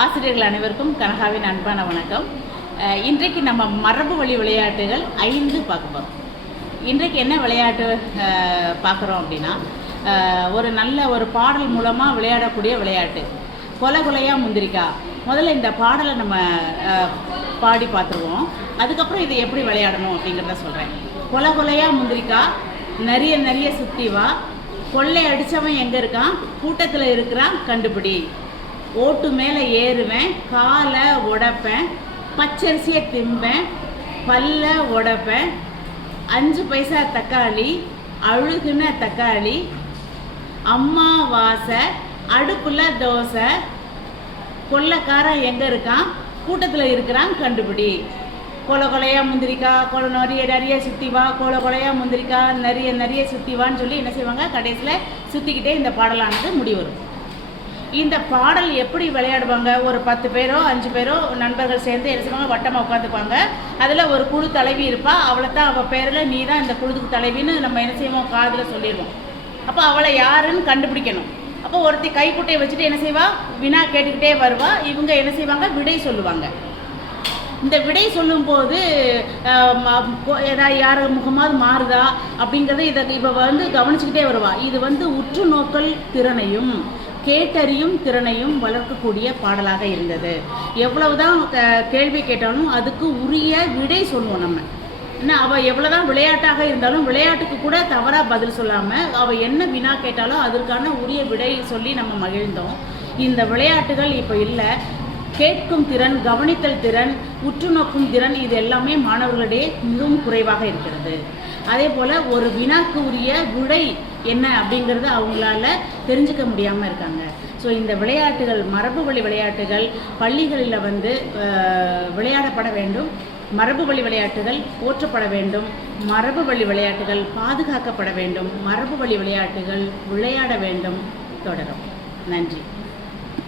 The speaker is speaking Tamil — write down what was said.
ஆசிரியர்கள் அனைவருக்கும் கனகாவின் அன்பான வணக்கம். இன்றைக்கு நம்ம மரபு வழி விளையாட்டுகள் 5 பார்க்க போகிறோம். இன்றைக்கு என்ன விளையாட்டு பார்க்குறோம் அப்படின்னா, ஒரு நல்ல ஒரு பாடல் மூலமாக விளையாடக்கூடிய விளையாட்டு கொலை கொலையா முந்திரிக்கா. முதல்ல இந்த பாடலை நம்ம பாடி பார்த்துருவோம். அதுக்கப்புறம் இதை எப்படி விளையாடணும் அப்படிங்கிறத சொல்கிறேன். கொலை கொலையா முந்திரிக்கா, நிறைய நிறைய சுற்றி வா, கொள்ளை அடித்தவன் எங்கே இருக்கான், கூட்டத்தில் இருக்கிறான் கண்டுபிடி, ஓட்டு மேலே ஏறுவேன், காலை உடைப்பேன், பச்சரிசியை திம்பேன், பல்ல உடைப்பேன், 5 பைசா தக்காளி, அழுகுன தக்காளி, அம்மா வாசை, அடுப்புல தோசை, கொள்ளைக்காரன் எங்கே இருக்கான், கூட்டத்தில் இருக்கிறான் கண்டுபிடி. கொலை கொலையா முந்திரிக்கா, கொலை நிறைய நிறைய சுற்றி வா, கொலை கொலையா முந்திரிக்கா, நிறைய நிறைய சுற்றி வான்னு சொல்லி என்ன செய்வாங்க, கடைசியில் சுற்றிக்கிட்டே இந்த பாடலானது முடிவரும். இந்த பாடல் எப்படி விளையாடுவாங்க, ஒரு 10 பேரோ 5 பேரோ நண்பர்கள் சேர்ந்து என்ன செய்வாங்க, வட்டமாக உட்காந்துப்பாங்க. அதில் ஒரு குழு தலைவி இருப்பா. அவளை தான் அவள் பேரில் நீ தான் இந்த குழுக்கு தலைவின்னு நம்ம என்ன செய்வோம், காதில் சொல்லிடுவோம். அப்போ அவளை யாருன்னு கண்டுபிடிக்கணும். அப்போ ஒருத்தி கைக்குட்டையை வச்சுட்டு என்ன செய்வா, வினா கேட்டுக்கிட்டே வருவா. இவங்க என்ன செய்வாங்க, விடை சொல்லுவாங்க. இந்த விடை சொல்லும்போது ஏதாவது யார் முகமாவது மாறுதா அப்படிங்கிறத இவ கவனிச்சுக்கிட்டே வருவா. இது உற்று நோக்கல் திறனையும் கேட்டறியும் திறனையும் வளர்க்கக்கூடிய பாடலாக இருந்தது. எவ்வளவுதான் கேள்வி கேட்டாலும் அதுக்கு உரிய விடை சொல்லுவோம் நம்ம. என்ன, அவள் எவ்வளோதான் விளையாட்டாக இருந்தாலும் விளையாட்டுக்கு கூட தவறாக பதில் சொல்லாமல் அவள் என்ன வினா கேட்டாலும் அதற்கான உரிய விடை சொல்லி நம்ம மகிழ்ந்தோம். இந்த விளையாட்டுகள் இப்போ இல்லை. கேட்கும் திறன், கவனித்தல் திறன், உற்று நோக்கும் திறன், இது எல்லாமே மாணவர்களிடையே மிகவும் குறைவாக இருக்கிறது. அதே போல் ஒரு வினாக்கு உரிய விடை என்ன அப்படிங்கிறது அவங்களால தெரிஞ்சுக்க முடியாமல் இருக்காங்க. ஸோ இந்த விளையாட்டுகள், மரபு வழி விளையாட்டுகள் பள்ளிகளில் விளையாடப்பட வேண்டும். மரபு வழி விளையாட்டுகள் போற்றப்பட வேண்டும். மரபு வழி விளையாட்டுகள் பாதுகாக்கப்பட வேண்டும். மரபு வழி விளையாட்டுகள் விளையாட வேண்டும். தொடரும். நன்றி.